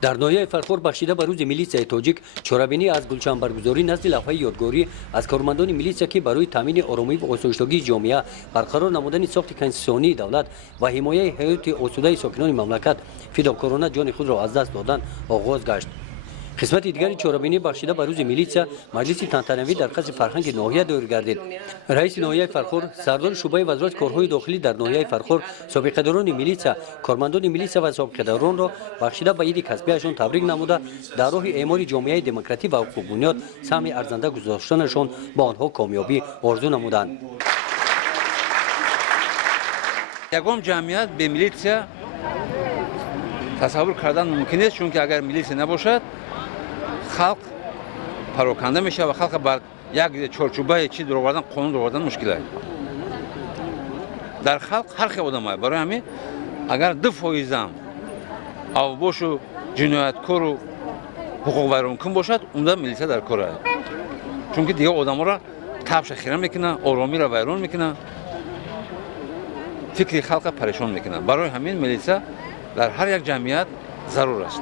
در ناحیه فرخور بخشیده به روز میلیسیای تاجیک چورابینی از گلشن برگزاری نزد لوحه یادگاری از کارمندان میلیسیا که برای تامین آرامی و آسایشگی جامعه برقرار نمودن ساخت کنستیتوسیونی دولت و حمایت حیات آسوده ساکنان مملکت فداکارانه جان خود را از دست دادن آغاز گشت. قسمت دیگری چورابینی بخشیده به روز میلیسیا مجلس تنتنوی در قصر فرهنگ ناحیه دایر گردید. رئیس ناحیه فرخور، سردار شعبه وزارت کارهای داخلی در ناحیه فرخور، سابقه‌داران میلیسیا، کارمندان میلیسیا و سابقه‌داران را بخشیده به عید کسبیشان تبریک نموده در راه اعمار جامعه دموکراتیک و حقوق بنیاد سهم ارزنده گذاشتنشان به آنها کامیابی آرزو نمودند. یگام جمعیت به میلیسیا تصور کردن ممکن است، چون که اگر میلیسیا نباشد خلق پراکنده میشه و خلق بر یک چارچوبه چی در آوردن قانون در آوردن مشکل است. در خلق هر خیلی آدم است. برای همین اگر 2% اوباش و جنایتکار و حقوق ویرانکن باشد، اونجا میلیسیا در کار است. چون که دیگه آدم را تبش خیره میکنه، آرامی را ویران میکنه، فکر خلق پریشان میکنه. برای همین میلیسیا در هر یک جمعیت ضرور است.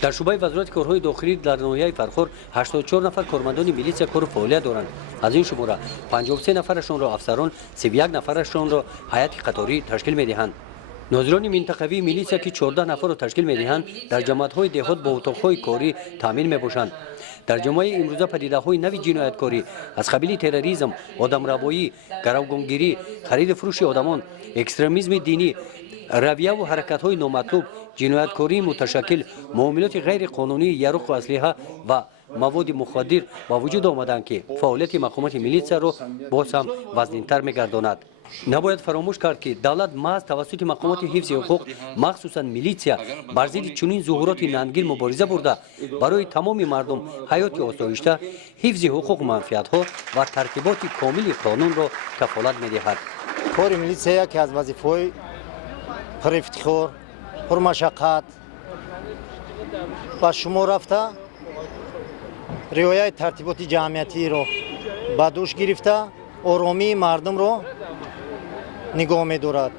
در شعبه وزارت کارهای داخلی در ناحیه فرخور 84 نفر کارمندان میلیسیا کار فعالیت دارند. از این شماره 53 نفرشان را افسران، 31 نفرشان را هیئت قطاری تشکیل میدهند. ناظران منطقوی میلیسیا که 14 نفر را تشکیل میدهند در جماعت‌های دهات با اتاق‌های کاری تامین میباشند. در جمعه امروزه پدیده‌های نوی جنایتکاری از قبیل تروریسم، آدمربایی، گروگانگیری، خرید فروش آدمان، اکستریمیسم دینی، رویه و حرکت‌های نامطلوب، جنایتکاری متشکل، معاملات غیر قانونی، یارق و اسلحه و مواد مخدر با وجود آمدند که فعالیت مقامات میلیسیا را باز هم وزن‌تر می‌گرداند. نباید فراموش کرد که دولت محض توسط مقامات حفظ حقوق مخصوصا میلیسیا بر ضد چنین ظهورات ننگین مبارزه برده برای تمام مردم حیات آسایشته، حفظ حقوق و منفعت‌ها و ترتیبات کامل قانون را کفالت می‌دهد. کار میلیسیا که از وظیفه‌های پر افتخار، پر مشقت و شما رفته رعایت ترتیبات جمعیتی را به دوش گرفته آرامی مردم را نگاه می‌دارد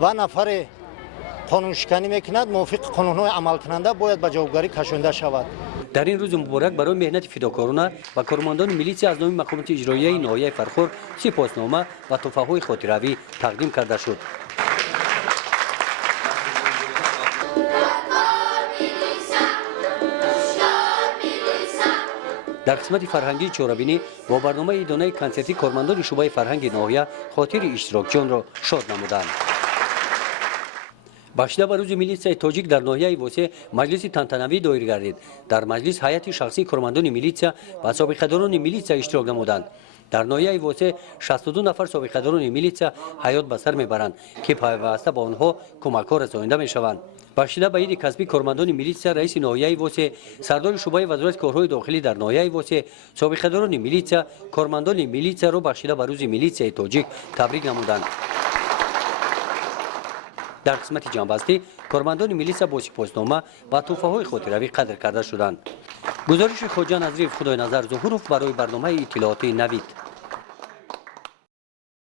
و نفر قانون شکنی میکند موافق قانون‌های عمل کننده باید به جوابگری کشانده شود. در این روز مبارک برای مهنت فداکارانه و کارمندان میلیسیا از نام مقامات اجرایی ناحیه فرخور سپاسنامه و تحفه‌های خاطره‌ای تقدیم کرده شد. در قسمت فرهنگی چورابینی با برنامه ایدانه کنسرتی کارمندان شعبه فرهنگ ناحیه خاطر اشتراکچیان را شاد نمودند. بخشیده به روز میلیسیای تاجیک در ناحیه واسه مجلس تنتنوی دایر گردید. در مجلس هیئت شخصی کارمندان میلیسیا و سابقه‌داران میلیسیا اشتراک نمودند. در ناحیه واسه 62 نفر سابقه‌داران میلیسیا حیات به سر میبرند که پیوسته با آنها کمک‌ها رسانیده میشوند. بخشیده به عید کسبی کارمندان میلیسیا رئیس ناحیه واسه سردار شعبه وزارت کارهای داخلی در ناحیه واسه سابقه‌داران میلیسیا کارمندان میلیسیا را بخشیده به روز میلیسیای تاجیک تبریک نمودند. در قسمت جنبسته کارمندان میلیسیا با سپاسنامه و تحفه‌های خاطره‌ای قدر کرده شدند. گزارش خواجه نظری خدای نظر ظهورов برای برنامه اطلاعاتی نوید.